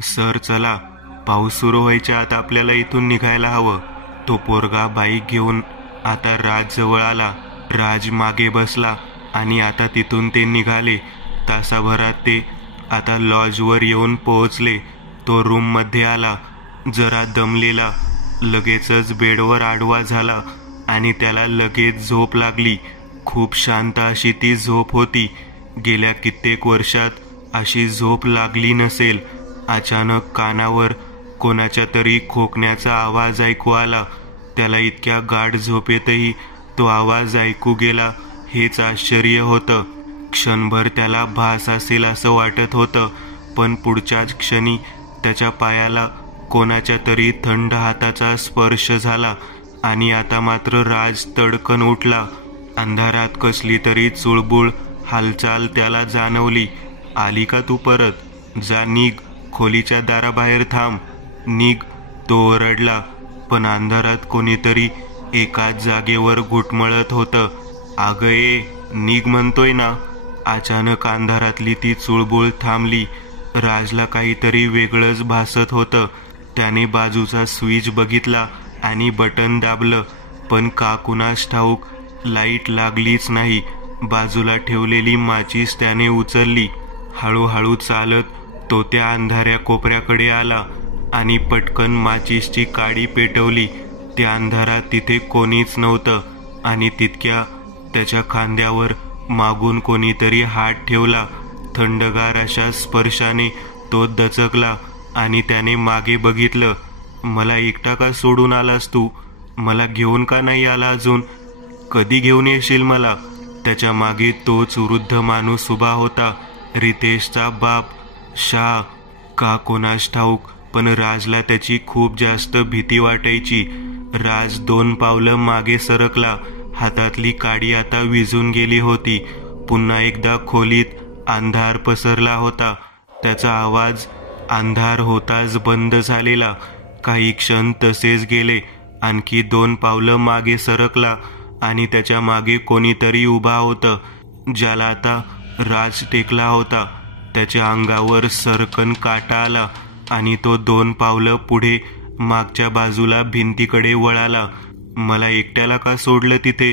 Sir चला, पाऊस सुरू व्हायच्या आत आपल्याला इथून निघायला हवं. तो पोरगा बाईक घेऊन आता राज जवळ आला. राज मागे बसला आणि आता तिथून ते निघाले. तासाभरात ते आता लॉजवर येऊन पोहोचले. तो रूममध्ये आला, जरा दमलेला. लगेचच बेडवर आडवा झाला आणि त्याला लगेच झोप लागली. खूप शांत अशी ती झोप होती. गेल्या कित्येक वर्षात अशी झोप लागली नसेल. अचानक कानावर कोणाच्या तरी खोकण्याचा आवाज ऐकू आला. त्याला इतक्या गाढ झोपेतही तो आवाज ऐकू गेला हेच आश्चर्य होतं. क्षणभर त्याला भास असेल असं वाटत होतं, पण पुढच्याच क्षणी त्याच्या पायाला कोणाच्या तरी थंड हाताचा स्पर्श झाला आणि आता मात्र राज तडकन उठला. अंधारात कसली तरी चुळबुळ हालचाल त्याला जाणवली. आली का तू परत? जा, निघ, खोलीच्या दाराबाहेर थांब, निघ, तो ओरडला. पण अंधारात कोणीतरी एकाच जागेवर घुटमळत होतं. अगं ए, निघ म्हणतोय ना. अचानक अंधारातली ती चुळबुळ थांबली. राजला काहीतरी वेगळंच भासत होतं. त्याने बाजूचा स्विच बघितला आणि बटन दाबलं, पण का कुणास ठाऊक लाईट लागलीच नाही. बाजूला ठेवलेली माचीस त्याने उचलली. हळूहळू चालत तो त्या अंधाऱ्या कोपऱ्याकडे आला आणि पटकन माचीसची काडी पेटवली. त्या अंधारात तिथे कोणीच नव्हतं आणि तितक्या त्याच्या खांद्यावर मागून कोणीतरी हात ठेवला. थंडगार अशा स्पर्शाने तो दचकला आणि त्याने मागे बघितलं. मला एकटा का सोडून आलास तू? मला घेऊन का नाही आला अजून? कधी घेऊन येशील मला? त्याच्या मागे तोच वृद्ध माणूस उभा होता, रितेशचा बाप. शाह का कोणास ठाऊक, पण राजला त्याची खूप जास्त भीती वाटायची. राज 2 पावलं मागे सरकला. हातातली काडी आता विझून गेली होती. पुन्हा एकदा खोलीत अंधार पसरला होता. त्याचा आवाज अंधार होताच बंद झालेला. काही क्षण तसेच गेले. आणखी 2 पावलं मागे सरकला आणि त्याच्या मागे कोणीतरी उभा होतं, ज्याला आता राज टेकला होता. त्याच्या अंगावर सरकन काटा आला आणि तो 2 पावलं पुढे मागच्या बाजूला भिंतीकडे वळाला. मला एकट्याला का सोडलं तिथे?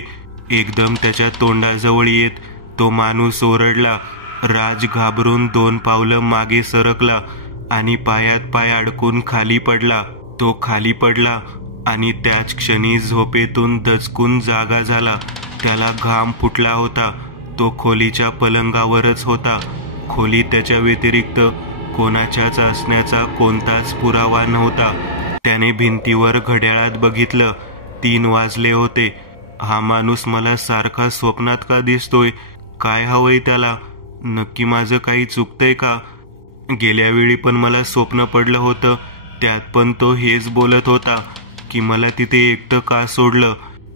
एकदम त्याच्या तोंडाजवळ येत तो माणूस ओरडला. राज घाबरून 2 पावलं मागे सरकला आणि पायात पाय अडकून खाली पडला. तो खाली पडला आणि त्याच क्षणी झोपेतून दचकून जागा झाला. त्याला घाम फुटला होता. तो खोलीच्या पलंगावरच होता. खोलीत त्याच्या व्यतिरिक्त कोणाच्याच असण्याचा कोणताच पुरावा नव्हता. त्याने भिंतीवर घड्याळात बघितलं. 3 वाजले होते. हा माणूस मला सारखा स्वप्नात का दिसतोय? काय हवंय त्याला? नक्की माझं काही चुकतंय का? गेल्या वेळी पण मला स्वप्न पडलं होतं, त्यात पण तो हेच बोलत होता की मला तिथे एकटं का सोडलं.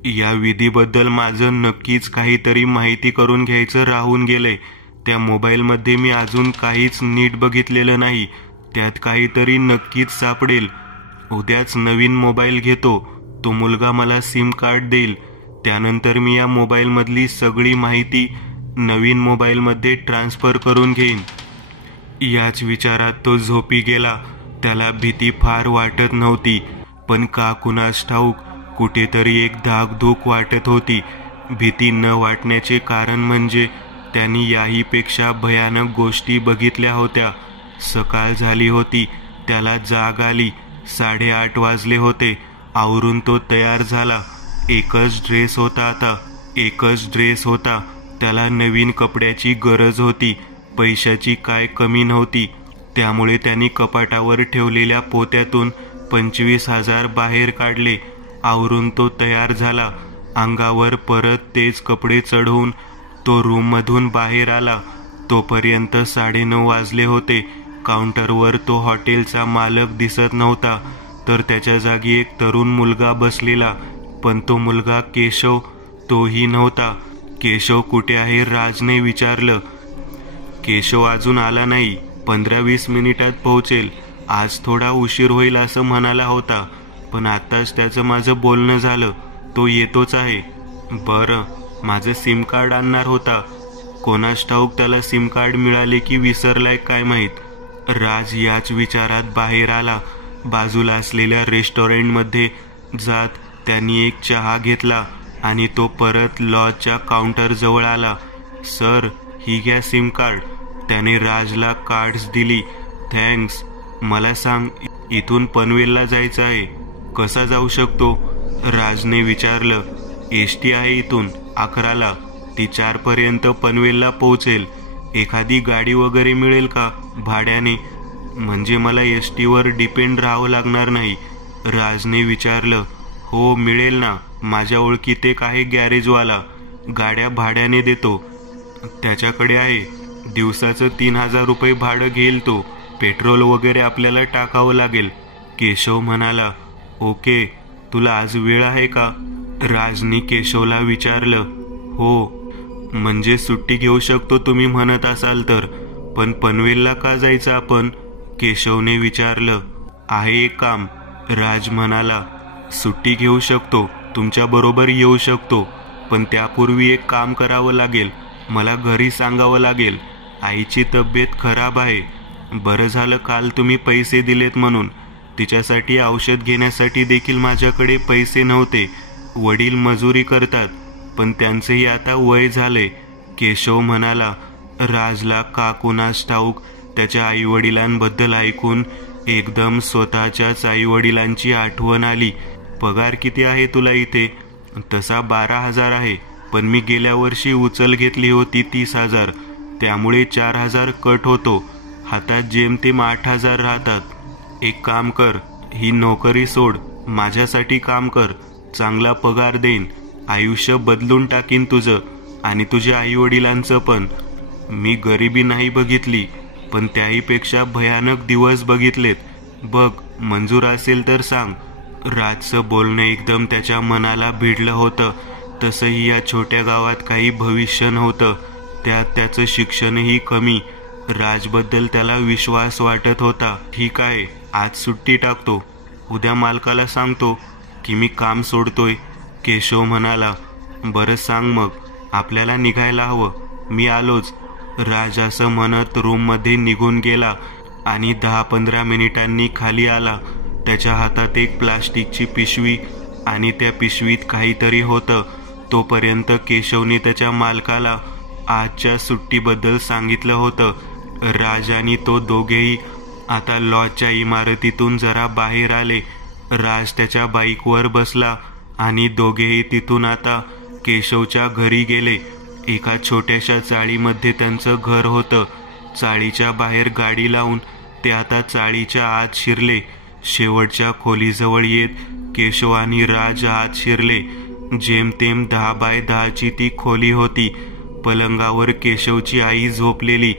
या विधीबद्दल माझं नक्कीच काहीतरी माहिती करून घ्यायचं राहून गेलंय. त्या मोबाईलमध्ये मी अजून काहीच नीट बघितलेलं नाही. त्यात काहीतरी नक्कीच सापडेल. उद्याच नवीन मोबाईल घेतो. तो मुलगा मला सिम कार्ड देईल. त्यानंतर मी या मोबाईलमधली सगळी माहिती नवीन मोबाईलमध्ये ट्रान्सफर करून घेईन. याच विचारात तो झोपी गेला. त्याला भीती फार वाटत नव्हती, पण का कुणास ठाऊक कुठेतरी एक धाकधूक वाटत होती. भीती न वाटण्याचे कारण म्हणजे त्यांनी याहीपेक्षा भयानक गोष्टी बघितल्या होत्या. सकाळ झाली होती. त्याला जाग आली. 8:30 वाजले होते. आवरून तो तयार झाला. एकच ड्रेस होता आता. एकच ड्रेस होता. त्याला नवीन कपड्याची गरज होती. पैशाची काय कमी नव्हती. त्यामुळे त्यांनी कपाटावर ठेवलेल्या पोत्यातून 25,000 बाहेर काढले. आवरून तो तयार झाला. अंगावर परत तेच कपडे चढवून तो रूममधून बाहेर आला. तोपर्यंत 9:30 वाजले होते. काउंटरवर तो हॉटेलचा मालक दिसत नव्हता, तर त्याच्या जागी एक तरुण मुलगा बसलेला. पण तो मुलगा केशव तोही नव्हता. केशव कुठे आहे? राजने विचारलं. केशव अजून आला नाही. 15-20 मिनिटात पोहोचेल. आज थोडा उशीर होईल असं म्हणाला होता, पण आताच त्याचं माझं बोलणं झालं. तो येतोच आहे. बरं, माझं सिम कार्ड आणणार होता. कोणास ठाऊक त्याला सिम कार्ड मिळाले की विसरलाय काय माहीत. राज याच विचारात बाहेर आला. बाजूला असलेल्या रेस्टॉरंटमध्ये जात त्यांनी एक चहा घेतला आणि तो परत लॉजच्या काउंटर जवळ आला. सर, ही घ्या सिम कार्ड. त्याने राजला कार्ड्स दिली. थँक्स. मला सांग, इथून पनवेलला जायचं आहे, कसा जाऊ शकतो? राजने विचारलं. एसटी आहे इथून 11ला, ती 4पर्यंत पनवेलला पोहोचेल. एखादी गाडी वगैरे मिळेल का भाड्याने? म्हणजे मला एसटीवर डिपेंड राहावं लागणार नाही. राजने विचारलं. हो मिळेल ना, माझ्या ओळखीत एक आहे गॅरेजवाला, गाड्या भाड्याने देतो. त्याच्याकडे आहे. दिवसाचं 3000 रुपये भाडं घेईल तो. पेट्रोल वगैरे आपल्याला टाकावं लागेल. केशव म्हणाला. ओके, तुला आज वेळ आहे का? राजने केशवला विचारलं. हो. म्हणजे सुट्टी घेऊ शकतो तुम्ही म्हणत असाल तर, पण पनवेलला का जायचं आपण? केशवने विचारलं. आहे एक काम. राज म्हणाला. सुट्टी घेऊ शकतो, तुमच्या बरोबर येऊ शकतो, पण त्यापूर्वी एक काम करावं लागेल. मला घरी सांगावं लागेल. आईची तब्येत खराब आहे. बरं झालं काल तुम्ही पैसे दिलेत म्हणून. तिच्यासाठी औषध घेण्यासाठी देखील माझ्याकडे पैसे नव्हते. वडील मजुरी करतात, पण त्यांचेही आता वय झाले. केशव म्हणाला. राजला का कुणास ठाऊक त्याच्या आईवडिलांबद्दल ऐकून एकदम स्वतःच्याच आईवडिलांची आठवण आली. पगार किती आहे तुला इथे? तसा 12,000 आहे, पण मी गेल्या वर्षी उचल घेतली होती 30,000, त्यामुळे 4,000 कट होतो. हातात जेमतेम 8,000 राहतात. एक काम कर, ही नोकरी सोड, माझ्यासाठी काम कर. चांगला पगार देईन. आयुष्य बदलून टाकीन तुझं आणि तुझ्या आईवडिलांचं पण. मी गरिबी नाही बघितली, पण त्याहीपेक्षा भयानक दिवस बघितलेत. बघ, मंजूर असेल तर सांग. राजचं बोलणं एकदम त्याच्या मनाला भिडलं होतं. तसंही या छोट्या गावात काही भविष्य नव्हतं. त्यात त्याचं शिक्षणही कमी. राजबद्दल त्याला विश्वास वाटत होता. ठीक आहे, आज सुट्टी टाकतो. उद्या मालकाला सांगतो की मी काम सोडतोय. केशव म्हणाला. बरं सांग मग, आपल्याला निघायला हवं. मी आलोच. राज असं म्हणत रूममध्ये निघून गेला आणि 10-15 मिनिटांनी खाली आला. त्याच्या हातात एक प्लास्टिकची पिशवी आणि त्या पिशवीत काहीतरी होतं. तोपर्यंत केशवने त्याच्या मालकाला आजच्या सुट्टीबद्दल सांगितलं होतं. राज आणि तो दोघेही आता लॉजच्या इमारतीतून जरा बाहेर आले. राज त्याच्या बाईकवर बसला आणि दोघेही तिथून आता केशवच्या घरी गेले. एका छोट्याशा चाळीमध्ये त्यांचं घर होतं. चाळीच्या बाहेर गाडी लावून ते आता चाळीच्या आत शिरले. शेवटच्या खोलीजवळ येत केशव आणि राज आत शिरले. जेमतेम 10x10ची ती खोली होती. पलंगावर केशवची आई झोपलेली.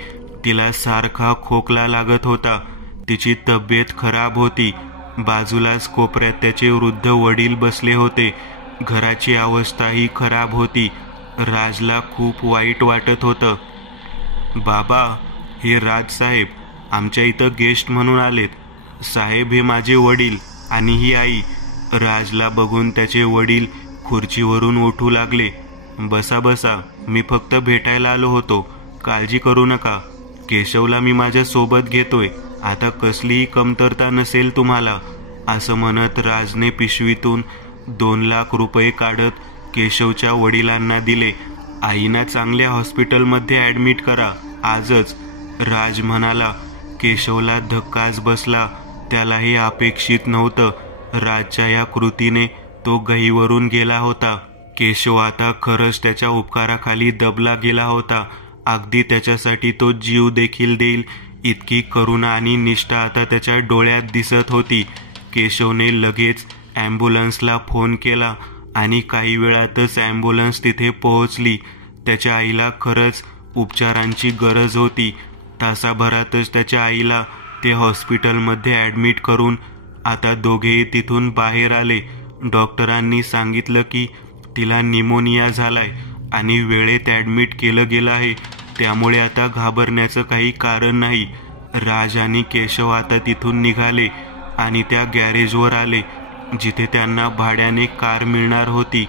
तिला सारखा खोकला लागत होता. तिची तब्येत खराब होती. बाजूलाच कोपऱ्यात त्याचे वृद्ध वडील बसले होते. घराची अवस्थाही खराब होती. राजला खूप वाईट वाटत होतं. बाबा, हे राज साहेब आमच्या इथं गेस्ट म्हणून आलेत. साहेब हे माझे वडील आणि ही आई. राजला बघून त्याचे वडील खुर्चीवरून उठू लागले. बसा बसा, मी फक्त भेटायला आलो होतो, काळजी करू नका. केशवला मी माझ्या सोबत घेतोय. आता कसलीही कमतरता नसेल तुम्हाला. असं म्हणत राजने पिशवीतून 2 लाख रुपये काढत केशवच्या वडिलांना दिले. आईना चांगल्या हॉस्पिटलमध्ये ॲडमिट करा आजच, राज म्हणाला. केशवला धक्काच बसला. त्याला हे अपेक्षित नव्हतं. राजच्या या कृतीने तो गहिवरून गेला होता. केशव आता खरंच त्याच्या उपकाराखाली दबला गेला होता. अगदी त्याच्यासाठी तो जीव देखील देईल इतकी करुणा आणि निष्ठा आता त्याच्या डोळ्यात दिसत होती. केशवने लगेच ॲम्ब्युलन्सला फोन केला आणि काही वेळातच ॲम्ब्युलन्स तिथे पोहोचली. त्याच्या आईला खरंच उपचारांची गरज होती. तासाभरातच त्याच्या आईला ते हॉस्पिटलमध्ये ॲडमिट करून आता दोघेही तिथून बाहेर आले. डॉक्टरांनी सांगितलं की तिला निमोनिया झालाय आणि वेळेत ॲडमिट केलं गेलं आहे. त्यामुळे आता घाबरण्याचं काही कारण नाही. राज आणि केशव आता तिथून निघाले आणि त्या गॅरेजवर आले जिथे त्यांना भाड्याने कार मिळणार होती.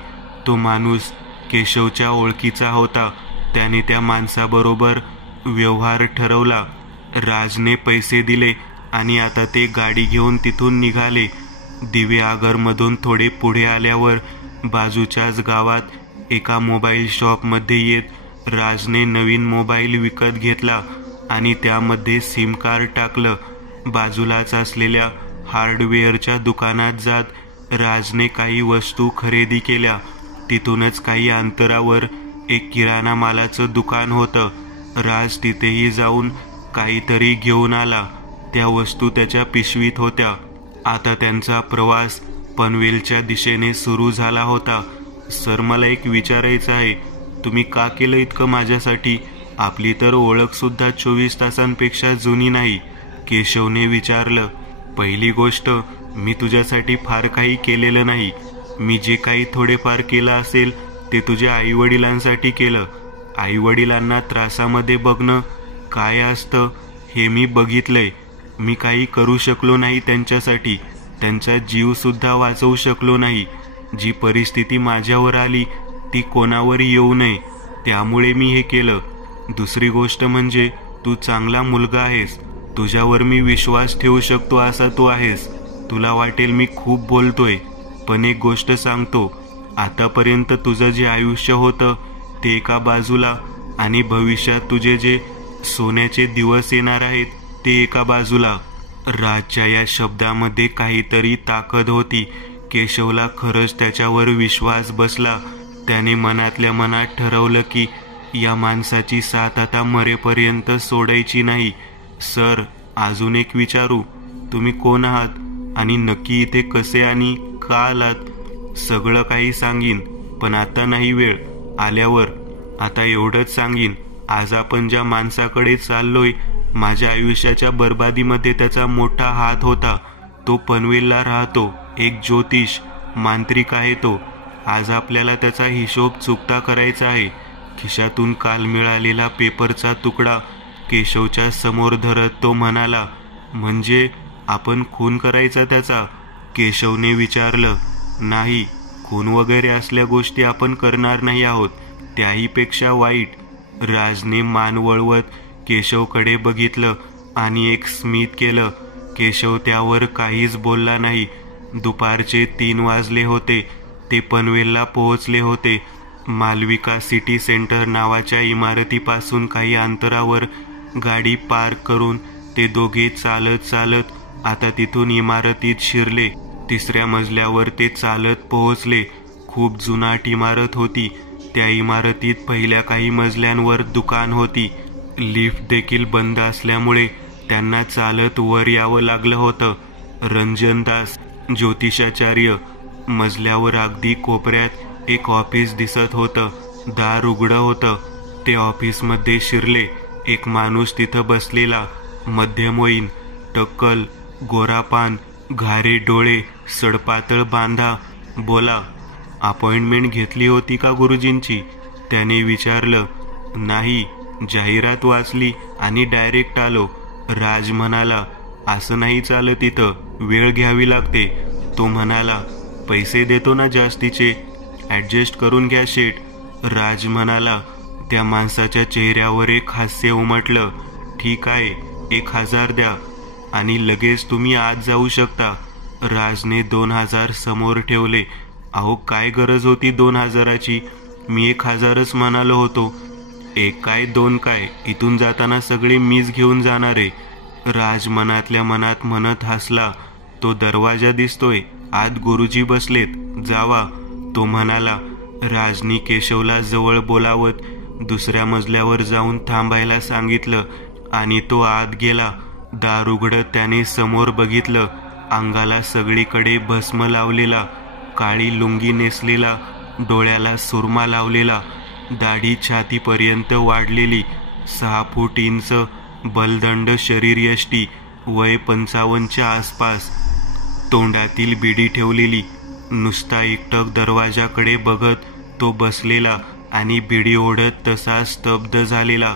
तो माणूस केशवच्या ओळखीचा होता. त्याने त्या माणसाबरोबर व्यवहार ठरवला. राजने पैसे दिले आणि आता ते गाडी घेऊन तिथून निघाले. दिवेआगरमधून थोडे पुढे आल्यावर बाजूच्याच गावात एका मोबाईल शॉपमध्ये येत राजने नवीन मोबाईल विकत घेतला आणि त्यामध्ये सिम कार्ड टाकलं. बाजूलाच असलेल्या हार्डवेअरच्या दुकानात जात राजने काही वस्तू खरेदी केल्या. तिथूनच काही अंतरावर एक किराणा मालाचं दुकान होतं. राज तिथेही जाऊन काहीतरी घेऊन आला. त्या वस्तू त्याच्या पिशवीत होत्या. आता त्यांचा प्रवास पनवेलच्या दिशेने सुरू झाला होता. सर, मला एक विचारायचं आहे. तुम्ही का केलं इतकं माझ्यासाठी? आपली तर ओळख सुद्धा 24 तासांपेक्षा जुनी नाही, केशवने विचारलं. पहिली गोष्ट, मी तुझ्यासाठी फार काही केलेलं नाही. मी जे काही थोडेफार केलं असेल ते तुझ्या आईवडिलांसाठी केलं. आईवडिलांना त्रासामध्ये बघणं काय असतं हे मी बघितलंय. मी काही करू शकलो नाही त्यांच्यासाठी. त्यांचा जीव सुद्धा वाचवू शकलो नाही. जी परिस्थिती माझ्यावर आली ती कोणावर येऊ नये, त्यामुळे मी हे केलं. दुसरी गोष्ट म्हणजे तू चांगला मुलगा आहेस. तुझ्यावर मी विश्वास ठेवू शकतो असा तू आहेस. तुला वाटेल मी खूप बोलतोय, पण एक गोष्ट सांगतो. आतापर्यंत तुझं जे आयुष्य होतं ते एका बाजूला आणि भविष्यात तुझे जे सोन्याचे दिवस येणार आहेत ते एका बाजूला. राजच्या या शब्दामध्ये काहीतरी ताकद होती. केशवला खरंच त्याच्यावर विश्वास बसला. त्याने मनातल्या मनात ठरवलं की या माणसाची साथ आता मरेपर्यंत सोडायची नाही. सर, अजून एक विचारू? तुम्ही कोण आहात आणि नक्की इथे कसे आणि का आलात? सगळं काही सांगीन, पण आता नाही वेळ. आल्यावर. आता एवढंच सांगीन, आज आपण ज्या माणसाकडे चाललोय, माझ्या आयुष्याच्या बर्बादीमध्ये त्याचा मोठा हात होता. तो पनवेलला राहतो. एक ज्योतिष मांत्रिक आहे तो. आज आपल्याला त्याचा हिशोब चुकता करायचा आहे. खिशातून काल मिळालेला पेपरचा तुकडा केशवच्या समोर धरत तो म्हणाला. म्हणजे आपण खून करायचा त्याचा? केशवने विचारलं. नाही, खून वगैरे असल्या गोष्टी आपण करणार नाही आहोत. त्याहीपेक्षा वाईट. राजने मान वळवत केशवकडे बघितलं आणि एक स्मित केलं. केशव त्यावर काहीच बोलला नाही. दुपारचे 3 वाजले होते. ते पनवेलला पोहोचले होते. मालविका सिटी सेंटर नावाच्या इमारतीपासून काही अंतरावर गाडी पार्क करून ते दोघे चालत चालत आता तिथून इमारतीत शिरले. 3ऱ्या मजल्यावर ते चालत पोहोचले. खूप जुनाट इमारत होती. त्या इमारतीत पहिल्या काही मजल्यांवर दुकान होती. लिफ्ट देखील बंद असल्यामुळे त्यांना चालत वर यावं लागलं होतं. रंजनदास ज्योतिषाचार्य. मजल्यावर अगदी कोपऱ्यात एक ऑफिस दिसत होतं. दार उघडं होतं. ते ऑफिसमध्ये शिरले. एक माणूस तिथं बसलेला. मध्यमवयीन, टक्कल, गोरापान, घारे डोळे, सडपातळ बांधा. बोला, अपॉइंटमेंट घेतली होती का गुरुजींची? त्याने विचारलं. नाही, जाहिरात वाचली आणि डायरेक्ट आलो. राज म्हणाला. असं नाही चालत इथं, वेळ घ्यावी लागते. तो म्हणाला. पैसे देतो ना जास्तीचे, ॲडजस्ट करून घ्या शेठ. राज म्हणाला. त्या माणसाच्या चेहऱ्यावर एक हास्य उमटलं. ठीक आहे, 1000 द्या आणि लगेच तुम्ही आत जाऊ शकता. राजने 2000 समोर ठेवले. अहो, काय गरज होती 2000ची? मी 1000च म्हणालो होतो. 1 काय 2 काय, इथून जाताना सगळे मीच घेऊन जाणार आहे. राज मनातल्या मनात म्हणत हसला. तो दरवाजा दिसतोय, आत गुरुजी बसलेत, जावा, तो म्हणाला. राजनी केशवला जवळ बोलावत 2ऱ्या मजल्यावर जाऊन थांबायला सांगितलं आणि तो आत गेला. दार उघडत त्याने समोर बघितलं. अंगाला सगळीकडे भस्म लावलेला, काळी लुंगी नेसलेला, डोळ्याला सुरमा लावलेला, दाढी छातीपर्यंत वाढलेली, 6 फूट इंच बलदंड शरीरयष्टी, वय 55च्या आसपास, तोंडातील बिडी ठेवलेली. नुसता एकटक दरवाजाकडे बघत तो बसलेला आणि बिडी ओढत तसा स्तब्ध झालेला.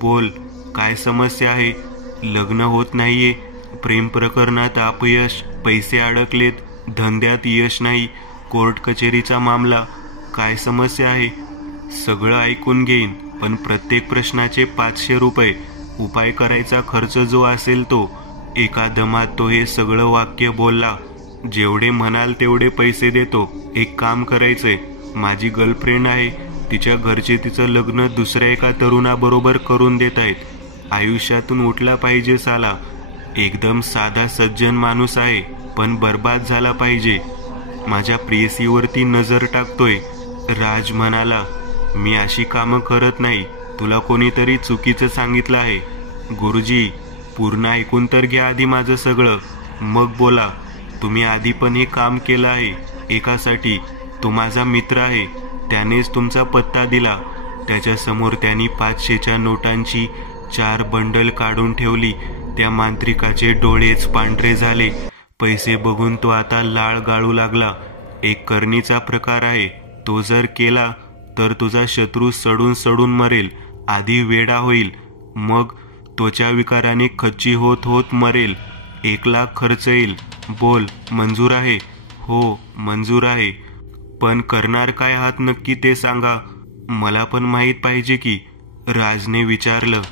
बोल, काय समस्या आहे? लग्न होत नाहीये, प्रेम प्रकरणात अपयश, पैसे अडकलेत, धंद्यात यश नाही, कोर्ट कचेरीचा मामला, काय समस्या आहे? सगळं ऐकून घेईन, पण प्रत्येक प्रश्नाचे 500 रुपये. उपाय करायचा खर्च जो असेल तो. एका दमात तो हे सगळं वाक्य बोलला. जेवढे म्हणाल तेवढे पैसे देतो. एक काम करायचंय, माझी गर्लफ्रेंड आहे, तिच्या घरचे तिचं लग्न दुसऱ्या एका तरुणाबरोबर करून देत आहेत. आयुष्यातून उठला पाहिजे साला. एकदम साधा सज्जन माणूस आहे, पण बर्बाद झाला पाहिजे. माझ्या प्रेयसीवरती नजर टाकतोय. राज म्हणाला, मी अशी कामं करत नाही. तुला कोणीतरी चुकीचं सांगितलं आहे. गुरुजी, पूर्ण ऐकून तर घ्या आधी माझं सगळं, मग बोला. तुम्ही आधी पण हे काम केलं आहे एकासाठी. तो माझा मित्र आहे, त्यानेच तुमचा पत्ता दिला. त्याच्यासमोर त्यांनी 500च्या नोटांची 4 बंडल काढून ठेवली. त्या मांत्रिकाचे डोळेच पांढरे झाले. पैसे बघून तो आता लाळ गाळू लागला. एक करणीचा प्रकार आहे, तो जर केला तर तुझा शत्रू सडून सडून मरेल. आधी वेडा होईल, मग त्वचा विकाराने खच्ची होत होत मरेल. 1 लाख खर्च येईल. बोल, मंजूर आहे? हो, मंजूर आहे. पण करणार काय आहात नक्की ते सांगा. मला पण माहीत पाहिजे की. राजने विचारलं.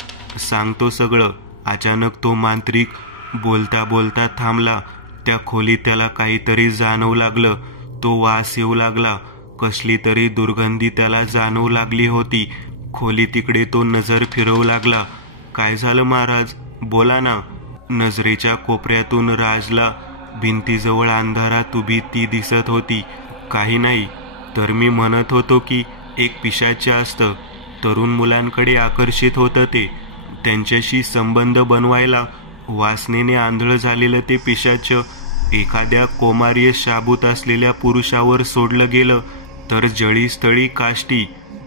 सांगतो सगळं. अचानक तो मांत्रिक बोलता बोलता थांबला. त्या खोलीत त्याला काहीतरी जाणवू लागलं. तो वास येऊ लागला. कसली तरी दुर्गंधी त्याला जाणवू लागली होती. खोली तिकडे तो नजर फिरवू लागला. काय झालं महाराज, बोला ना. नजरेच्या कोपऱ्यातून राजला भिंतीजवळ अंधारात उभी ती दिसत होती. काही नाही. तर मी म्हणत होतो की एक पिशाच्य असतं. तरुण मुलांकडे आकर्षित होतं ते. त्यांच्याशी संबंध बनवायला वासनेने आंधळ झालेलं ते पिशाच्य एखाद्या कोमार्य शाबूत असलेल्या पुरुषावर सोडलं गेलं तर जळीस्थळी काष्टी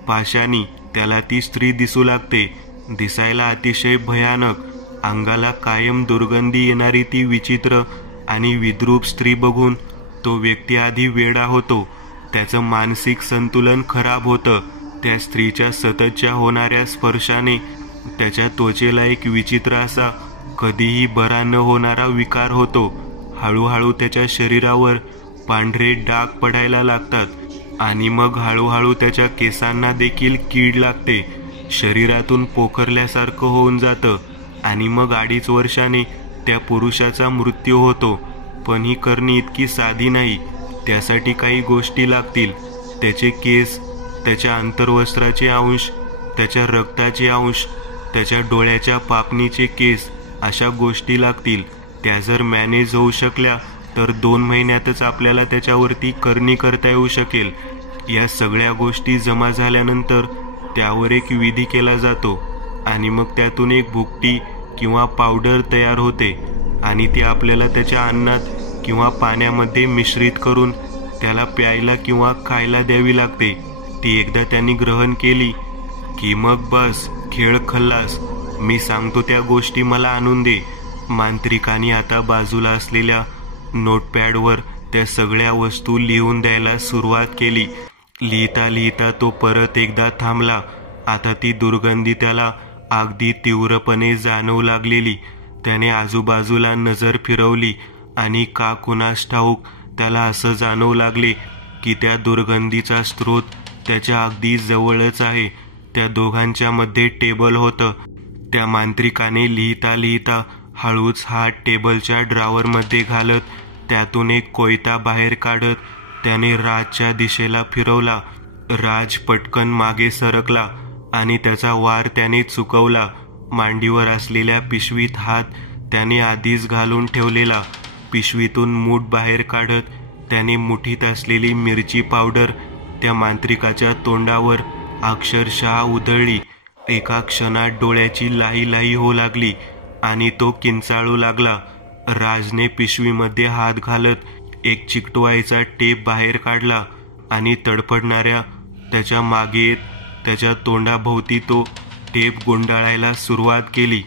पाशानी त्याला ती स्त्री दिसू लागते. दिसायला अतिशय भयानक, अंगाला कायम दुर्गंधी येणारी ती विचित्र आणि विद्रूप स्त्री बघून तो व्यक्ती आधी वेडा होतो. त्याचं मानसिक संतुलन खराब होतं. त्या स्त्रीच्या सततच्या होणाऱ्या स्पर्शाने त्याच्या त्वचेला एक विचित्र असा कधीही बरा न होणारा विकार होतो. हळूहळू त्याच्या शरीरावर पांढरे डाग पडायला लागतात आणि मग हळूहळू त्याच्या केसांना देखील कीड लागते. शरीरातून पोखरल्यासारखं होऊन जातं आणि मग 2.5 वर्षांनी त्या पुरुषाचा मृत्यू होतो. पण ही करणी इतकी साधी नाही. त्यासाठी काही गोष्टी लागतील. त्याचे केस, त्याच्या अंतर्वस्त्राचे अंश, त्याच्या रक्ताचे अंश, त्याच्या डोळ्याच्या पापणीचे केस, अशा गोष्टी लागतील. त्या जर मॅनेज होऊ शकल्या तर 2 महिन्यातच आपल्याला त्याच्यावरती करणी करता येऊ शकेल. या सगळ्या गोष्टी जमा झाल्यानंतर त्यावर एक विधी केला जातो आणि मग त्यातून एक भुकटी किंवा पावडर तयार होते आणि ती आपल्याला त्याच्या अन्नात किंवा पाण्यामध्ये मिश्रित करून त्याला प्यायला किंवा खायला द्यावी लागते. ती एकदा त्यांनी ग्रहण केली की मग बस, खेळ खल्लास. मी सांगतो त्या गोष्टी मला आणून दे. मांत्रिकाने आता बाजूला असलेल्या नोटपॅडवर त्या सगळ्या वस्तू लिहून द्यायला सुरुवात केली. लिहिता लिहिता तो परत एकदा थांबला. आता ती दुर्गंधी त्याला अगदी तीव्रपणे जाणवू लागलेली. त्याने आजूबाजूला नजर फिरवली आणि का कुणास ठाऊक त्याला असं जाणवू लागले की त्या दुर्गंधीचा स्रोत त्याच्या अगदी जवळच आहे. त्या दोघांच्या मध्ये टेबल होतं. त्या मांत्रिकाने लिहिता लिहिता हळूच हात टेबलच्या ड्रॉवरमध्ये घालत त्यातून एक कोयता बाहेर काढत त्याने राजच्या दिशेला फिरवला. राज पटकन मागे सरकला आणि त्याचा वार त्याने चुकवला. मांडीवर असलेल्या पिशवीत हात त्याने आधीच घालून ठेवलेला. पिशवीतून मूठ बाहेर काढत त्याने मुठीत असलेली मिरची पावडर त्या मांत्रिकाच्या तोंडावर अक्षरशः उधळली. एका क्षणात डोळ्याची लाही लाही होऊ लागली आणि तो किंचाळू लागला. राजने पिशवीमध्ये हात घालत एक चिकटवायचा टेप बाहेर काढला आणि तडफडणाऱ्या त्याच्या मागे येत त्याच्या तोंडाभोवती तो टेप गुंडाळायला सुरुवात केली.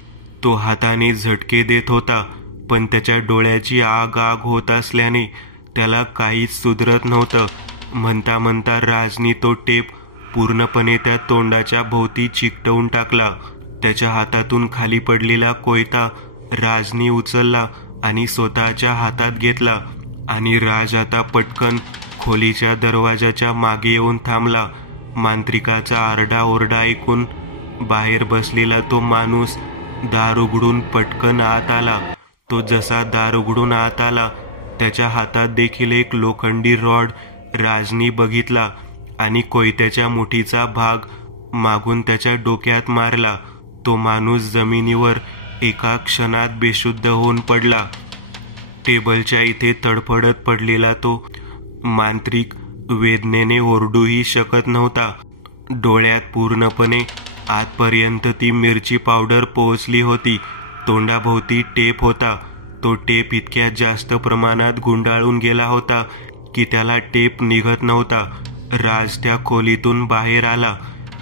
तो हाताने झटके देत होता, पण त्याच्या डोळ्याची आग आग होत असल्याने त्याला काहीच सुधरत नव्हतं. म्हणता म्हणता राजनी तो टेप पूर्णपणे त्या तोंडाच्या भोवती चिकटवून टाकला. त्याच्या हातातून खाली पडलेला कोयता राजनी उचलला आणि स्वतःच्या हातात घेतला आणि राज आता पटकन खोलीच्या दरवाजाच्या मागे येऊन थांबला. मांत्रिकाचा आरडाओरडा ऐकून बाहेर बसलेला तो माणूस दार उघडून पटकन आत आला. तो जसा दार उघडून आत आला, त्याच्या हातात देखील एक लोखंडी रॉड राजनी बघितला आणि कोयत्याच्या मुठीचा भाग मागून त्याच्या डोक्यात मारला. तो माणूस जमिनीवर एका क्षणात बेशुद्ध होऊन पडला. टेबलच्या इथे तडफडत पडलेला तो मांत्रिक वेदनेने ओरडूही शकत नव्हता. डोळ्यात पूर्णपणे आतपर्यंत ती मिरची पावडर पोहोचली होती. तोंडाभोवती टेप होता. तो टेप इतक्या जास्त प्रमाणात गुंडाळून गेला होता की त्याला टेप निघत नव्हता. राज त्या खोलीतून बाहेर आला.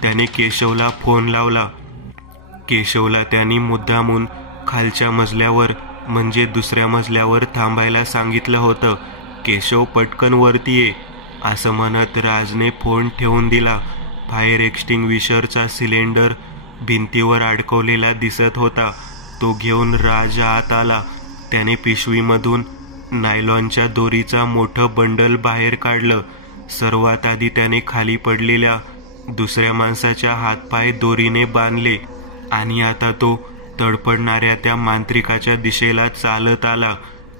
त्याने केशवला फोन लावला. केशवला त्यांनी मुद्दामून खालच्या मजल्यावर म्हणजे दुसऱ्या मजल्यावर थांबायला सांगितलं होतं. केशव पटकन वरती ये असं म्हणत राजने फोन ठेवून दिला. फायर एक्स्टिंग्विशरचा सिलेंडर भिंतीवर अडकवलेला दिसत होता. तो घेऊन राज आत आला. त्याने पिशवीमधून नायलॉनच्या दोरीचा मोठं बंडल बाहेर काढलं. सर्वात आधी त्याने खाली पडलेल्या दुसऱ्या माणसाच्या हातपाय दोरीने बांधले आणि आता तो तडपडणाऱ्या त्या मांत्रिकाच्या दिशेला चालत आला.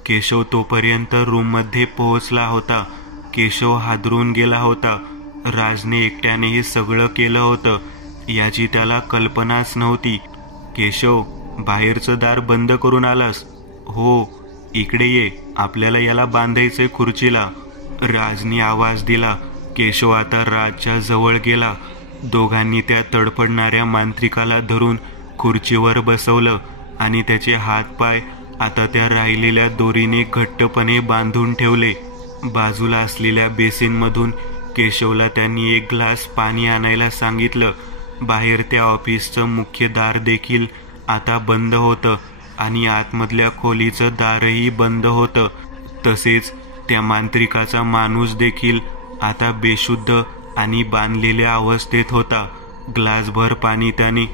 केशव तोपर्यंत रूममध्ये पोहोचला होता. केशव हादरून गेला होता. राजने एकट्याने हे सगळं केलं होतं याची त्याला कल्पनाच नव्हती. केशव, बाहेरचं दार बंद करून आलास? हो, इकडे ये, आपल्याला याला बांधायचंय खुर्चीला, राजने आवाज दिला. केशव आता राजच्या जवळ गेला. दोघांनी त्या तडफडणाऱ्या मांत्रिकाला धरून खुर्चीवर बसवलं आणि त्याचे हातपाय आता त्या राहिलेल्या दोरीने घट्टपणे बांधून ठेवले. बाजूला असलेल्या बेसिनमधून केशवला त्यांनी एक ग्लास पाणी आणायला सांगितलं. बाहेर त्या ऑफिसचं मुख्य दार देखील आता बंद होतं आणि आतमधल्या खोलीचं दारही बंद होतं. तसेच त्या मांत्रिकाचा माणूस देखील आता बेशुद्ध आणि बांधलेल्या अवस्थेत होता. ग्लासभर पाणी त्याने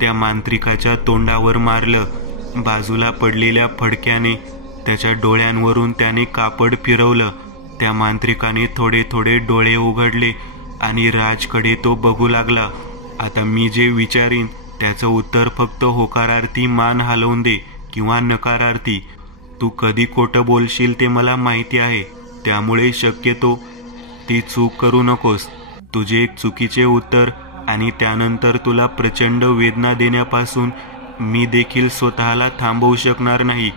त्या मांत्रिकाच्या तोंडावर मारलं. बाजूला पडलेल्या फडक्याने त्याच्या डोळ्यांवरून त्याने कापड फिरवलं. त्या मांत्रिकाने थोडे थोडे डोळे उघडले आणि राजकडे तो बघू लागला. आता मी जे विचारीन त्याचं उत्तर फक्त होकारार्थी मान हलवून दे किंवा नकारार्थी. तू कधी खोटं बोलशील ते मला माहिती आहे, त्यामुळे शक्यतो ती चूक करू नकोस. तुझे एक चुकीचे उत्तर आणि त्यानंतर तुला प्रचंड वेदना देण्यापासून मी देखील स्वतःला थांबवू शकणार नाही.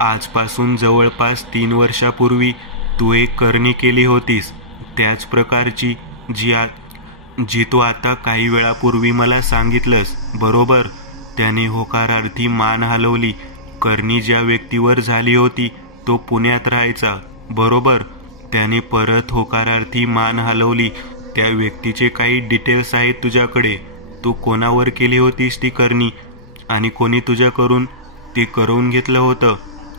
आजपासून जवळपास 3 वर्षापूर्वी तू एक करणी केली होतीस, त्याच प्रकारची जी तू आता काही वेळापूर्वी मला सांगितलंस, बरोबर? त्याने होकारार्थी मान हलवली. करणी ज्या व्यक्तीवर झाली होती तो पुण्यात राहायचा, बरोबर? त्याने परत होकारार्थी मान हलवली. त्या व्यक्तीचे काही डिटेल्स आहेत तुझ्याकडे? तू कोणावर केली होतीस ती करणी आणि कोणी तुझ्याकडून ते करवून घेतलं होतं?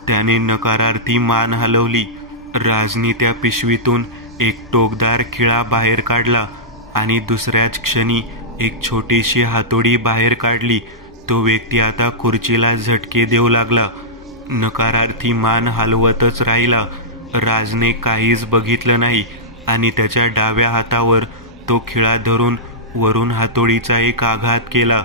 त्याने नकारार्थी मान हलवली. राजनी त्या पिशवीतून एक टोकदार खिळा बाहेर काढला आणि दुसऱ्याच क्षणी एक छोटीशी हातोडी बाहेर काढली. तो व्यक्ती आता खुर्चीला झटके देऊ लागला. नकारार्थी मान हलवतच राहिला. राजने काहीच बघितलं नाही आणि त्याच्या डाव्या हातावर तो खिळा धरून वरून हातोडीचा एक आघात केला.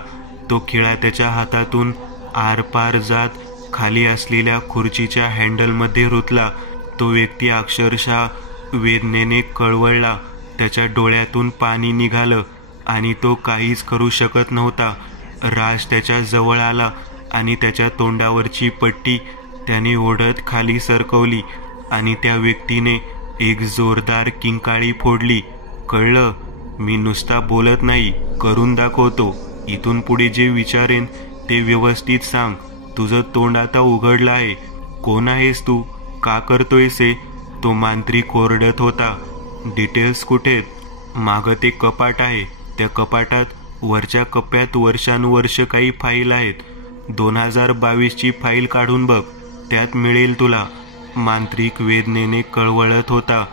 तो खिळा त्याच्या हातातून आरपार जात खाली असलेल्या खुर्चीच्या हँडलमध्ये रुतला. तो व्यक्ती अक्षरशः वेदनेने कळवळला. त्याच्या डोळ्यातून पाणी निघालं आणि तो काहीच करू शकत नव्हता. राज त्याच्या जवळ आला आणि त्याच्या तोंडावरची पट्टी त्याने ओढत खाली सरकवली आणि त्या व्यक्तीने एक जोरदार किंकाळी फोडली. कळलं? मी नुसता बोलत नाही, करून दाखवतो. इथून पुढे जे विचारेन ते व्यवस्थित सांग. तुझं तोंड आता उघडलं आहे. कोण आहेस तू? का करतोयस हे? तो मांत्रिक ओरडत होता. डिटेल्स कुठेत? मागं ते कपाट आहे. त्या कपाटात वरच्या कप्प्यात वर्षानुवर्ष काही फाईल आहेत. 2022ची फाईल काढून बघ, त्यात मिळेल तुला. मांत्रिक वेदनेने कळवळत होता.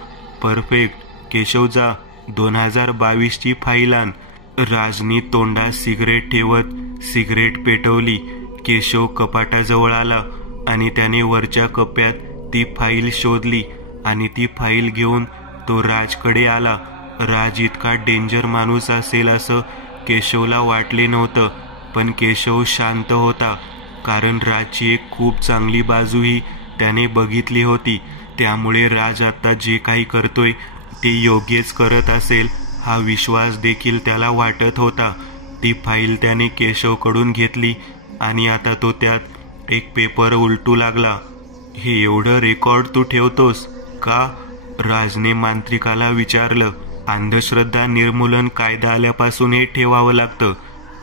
परफेक्ट. केशव, जा 2022ची फाईल आण. राजनी तोंडात सिगरेट ठेवत सिगरेट पेटवली. केशव कपाटाजवळ आला आणि त्याने वरच्या कप्प्यात ती फाईल शोधली आणि ती फाईल घेऊन तो राजकडे आला. राज इतका डेंजर माणूस असेल असं केशवला वाटले नव्हतं, पण केशव शांत होता. कारण राजची एक खूप चांगली बाजूही त्याने बघितली होती. त्यामुळे राज आता जे काही करतोय ते योग्यच करत असेल हा विश्वास देखील त्याला वाटत होता. ती फाईल त्याने केशवकडून घेतली आणि आता तो त्यात एक पेपर उलटू लागला. हे एवढं रेकॉर्ड तू ठेवतोस का? राजने मांत्रिकाला विचारलं. अंधश्रद्धा निर्मूलन कायदा आल्यापासून हे ठेवावं लागतं.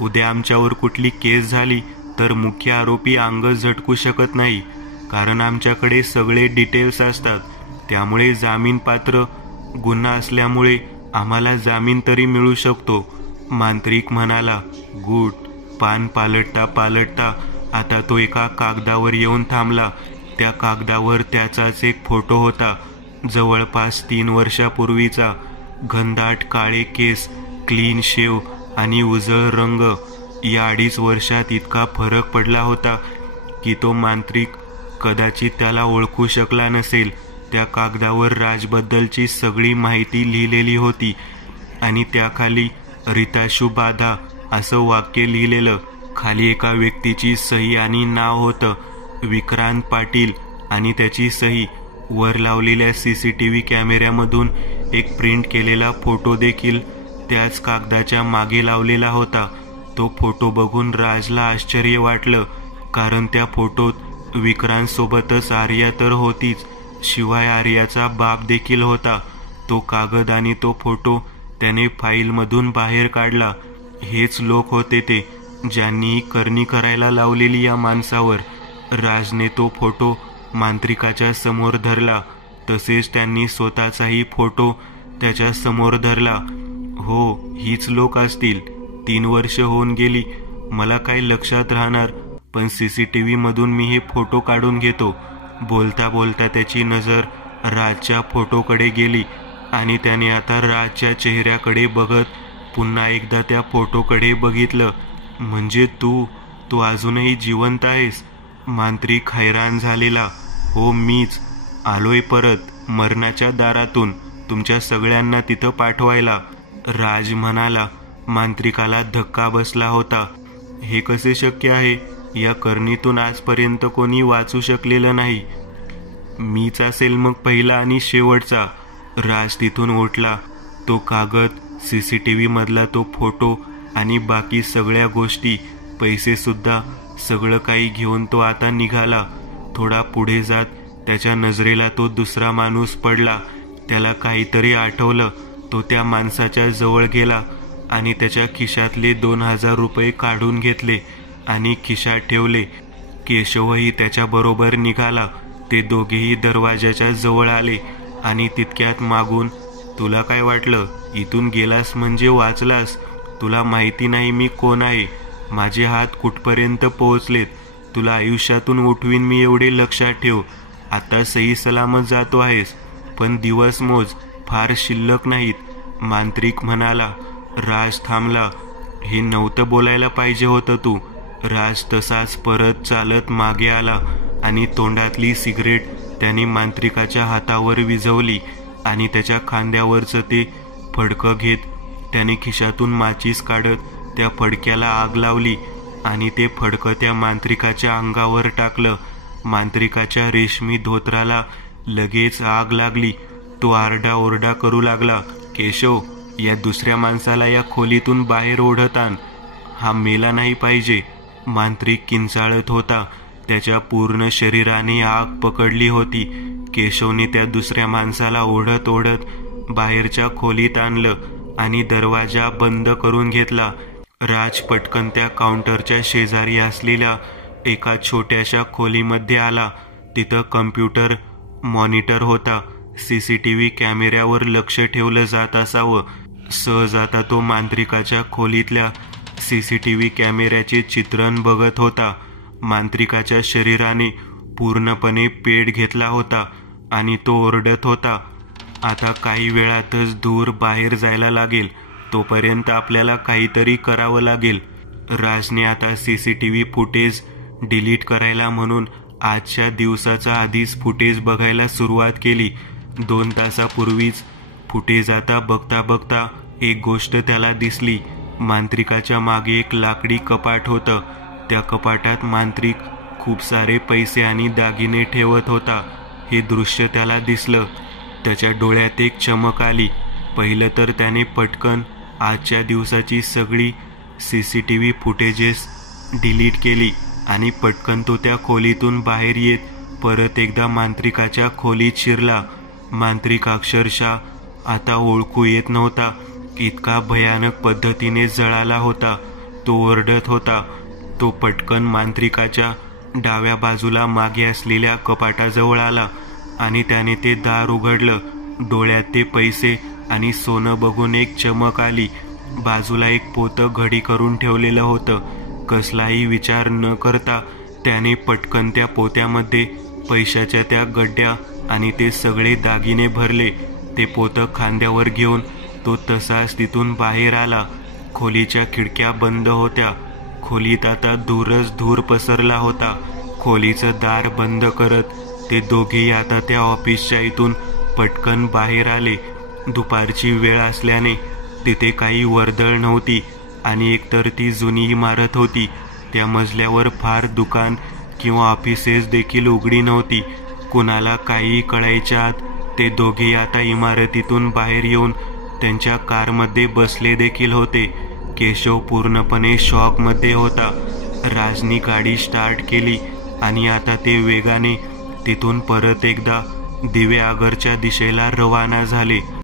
उद्या आमच्यावर कुठली केस झाली तर मुख्य आरोपी अंगच झटकू शकत नाही, कारण आमच्याकडे सगळे डिटेल्स असतात. त्यामुळे जामीन पात्र गुन्हा असल्यामुळे आम्हाला जामीन तरी मिळू शकतो. मांत्रिक म्हणाला. गुड. पान पालटता पालटता आता तो एका कागदावर येऊन थांबला. त्या कागदावर त्याचाच एक फोटो होता. जवळपास 3 वर्षापूर्वीचा. घनदाट काळे केस, क्लीन शेव आणि उजळ रंग. या 2.5 वर्षात इतका फरक पडला होता की तो मांत्रिक कदाचित त्याला ओळखू शकला नसेल. त्या कागदावर राजबद्दलची सगळी माहिती लिहिलेली होती आणि त्याखाली रिताशू बाधा असं वाक्य लिहिलेलं. खाली एका व्यक्तीची सही आणि नाव होतं, विक्रांत पाटील, आणि त्याची सही. वर लावलेल्या CCTV कॅमेऱ्यामधून एक प्रिंट केलेला फोटो देखील त्याच कागदाच्या मागे लावलेला होता. तो फोटो बघून राजला आश्चर्य वाटलं, कारण त्या फोटोत विक्रांत सोबतच आर्या तर होतीच, शिवाय आर्याचा बाप देखील होता. तो कागद आणि तो फोटो त्याने फाईलमधून बाहेर काढला. हेच लोक होते ते ज्यांनी करणी करायला लावलेली या माणसावर. राजने तो फोटो मांत्रिकाच्या समोर धरला. तसेच त्यांनी स्वतःचाही फोटो त्याच्या समोर धरला. हो, हीच लोक असतील. 3 वर्ष होऊन गेली. मला काही लक्षात राहणार, पण CCTV मधून मी हे फोटो काढून घेतो. बोलता बोलता त्याची नजर राजच्या फोटोकडे गेली आणि त्याने आता राजच्या चेहऱ्याकडे बघत पुन्हा एकदा त्या फोटोकडे बघितलं. म्हणजे तू अजूनही जिवंत आहेस? मांत्रिक हैराण झालेला. हो, मीच आलोय परत मरणाच्या दारातून तुमच्या सगळ्यांना तिथं पाठवायला, राज म्हणाला. मांत्रिकाला धक्का बसला होता. हे कसे शक्य आहे? या करणीतून आजपर्यंत कोणी वाचू शकलेलं नाही. मीच असेल मग पहिला आणि शेवटचा. राज तिथून उठला. तो कागद, CCTV मधला तो फोटो आणि बाकी सगळ्या गोष्टी, पैसे सुद्धा, सगळं काही घेऊन तो आता निघाला. थोडा पुढे जात त्याच्या नजरेला तो दुसरा माणूस पडला. त्याला काहीतरी आठवलं. तो त्या माणसाच्या जवळ गेला आणि त्याच्या खिशातले 2000 रुपये काढून घेतले आणि खिशात ठेवले. केशवही त्याच्याबरोबर निघाला. ते दोघेही दरवाजाच्या जवळ आले आणि तितक्यात मागून, तुला काय वाटलं? इथून गेलास म्हणजे वाचलास? तुला माहिती नाही मी कोण आहे? माझे हात कुठपर्यंत पोहोचलेत? तुला आयुष्यातून उठवीन मी, एवढे लक्षात ठेव. आता सही सलामत जातो आहेस, पण दिवस मोज, फार शिल्लक नाहीत, मांत्रिक म्हणाला. राज थांबला. हे नव्हतं बोलायला पाहिजे होतं तू. राज तसाच परत चालत मागे आला आणि तोंडातली सिगरेट त्याने मांत्रिकाच्या हातावर विझवली आणि त्याच्या खांद्यावरचं ते फडकं घेत त्याने खिशातून माचीस काढत त्या फडक्याला आग लावली आणि ते फडकं त्या मांत्रिकाच्या अंगावर टाकलं. मांत्रिकाच्या रेशमी धोत्राला लगेच आग लागली. तो आरडाओरडा करू लागला. केशव, या दुसऱ्या माणसाला या खोलीतून बाहेर ओढत आण. हा मेला नाही पाहिजे. मांत्रिक किंचाळत होता. त्याच्या पूर्ण शरीराने आग पकडली होती. केशवने त्या दुसऱ्या माणसाला ओढत ओढत बाहेरच्या खोलीत आणलं आणि दरवाजा बंद करून घेतला. राज पटकन त्या काउंटरच्या शेजारी असलेल्या एका छोट्याशा खोलीमध्ये आला. तिथं कम्प्युटर मॉनिटर होता. CCTV कॅमेऱ्यावर लक्ष ठेवलं जात असावं. सहज आता तो मांत्रिकाच्या खोलीतल्या CCTV कॅमेऱ्याचे चित्रण बघत होता. मांत्रिकाच्या शरीराने पूर्णपणे पेट घेतला होता आणि तो ओरडत होता. आता काही वेळातच दूर बाहेर जायला लागेल. तोपर्यंत आपल्याला काहीतरी करावं लागेल. राजने आता CCTV फुटेज डिलीट करायला म्हणून आजच्या दिवसाचा आधीच फुटेज बघायला सुरुवात केली. 2 तासापूर्वीच फुटेज आता बघता बघता एक गोष्ट त्याला दिसली. मांत्रिकाच्या मागे एक लाकडी कपाट होतं. त्या कपाटात मांत्रिक खूप सारे पैसे आणि दागिने ठेवत होता. हे दृश्य त्याला दिसलं. त्याच्या डोळ्यात एक चमक आली. पहिलं तर त्याने पटकन आजच्या दिवसाची सगळी CCTV फुटेजेस डिलीट केली आणि पटकन तो त्या खोलीतून बाहेर येत परत एकदा मांत्रिकाच्या खोलीत शिरला. मांत्रिक अक्षरशः आता ओळखू येत नव्हता, इतका भयानक पद्धतीने जळाला होता. तो ओरडत होता. तो पटकन मांत्रिकाच्या डाव्या बाजूला मागे असलेल्या कपाटाजवळ आला आणि त्याने ते दार उघडलं. डोळ्यात ते पैसे आणि सोनं बघून एक चमक आली. बाजूला एक पोतं घडी करून ठेवलेलं होतं. कसलाही विचार न करता त्याने पटकन त्या पोत्यामध्ये पैशाच्या त्या गड्ड्या आणि ते सगळे दागिने भरले. ते पोतं खांद्यावर घेऊन तो तसाच तिथून बाहेर आला. खोलीच्या खिडक्या बंद होत्या. खोलीत आता धूरच धूर पसरला होता. खोलीचं दार बंद करत ते दोघेही आता त्या ऑफिसच्या इथून पटकन बाहेर आले. दुपारची वेळ असल्याने तिथे काही वर्दळ नव्हती आणि एकतर ती जुनी इमारत होती. त्या मजल्यावर फार दुकान किंवा ऑफिसेस देखील उघडी नव्हती. कुणाला काहीही कळायच्या आत ते दोघेही आता इमारतीतून बाहेर येऊन त्यांच्या कारमध्ये बसले देखील होते. केशव पूर्णपणे शॉकमध्ये होता. राजनी गाडी स्टार्ट केली आणि आता ते वेगाने तिथून परत एकदा दिवेआगरच्या दिशेला रवाना झाले.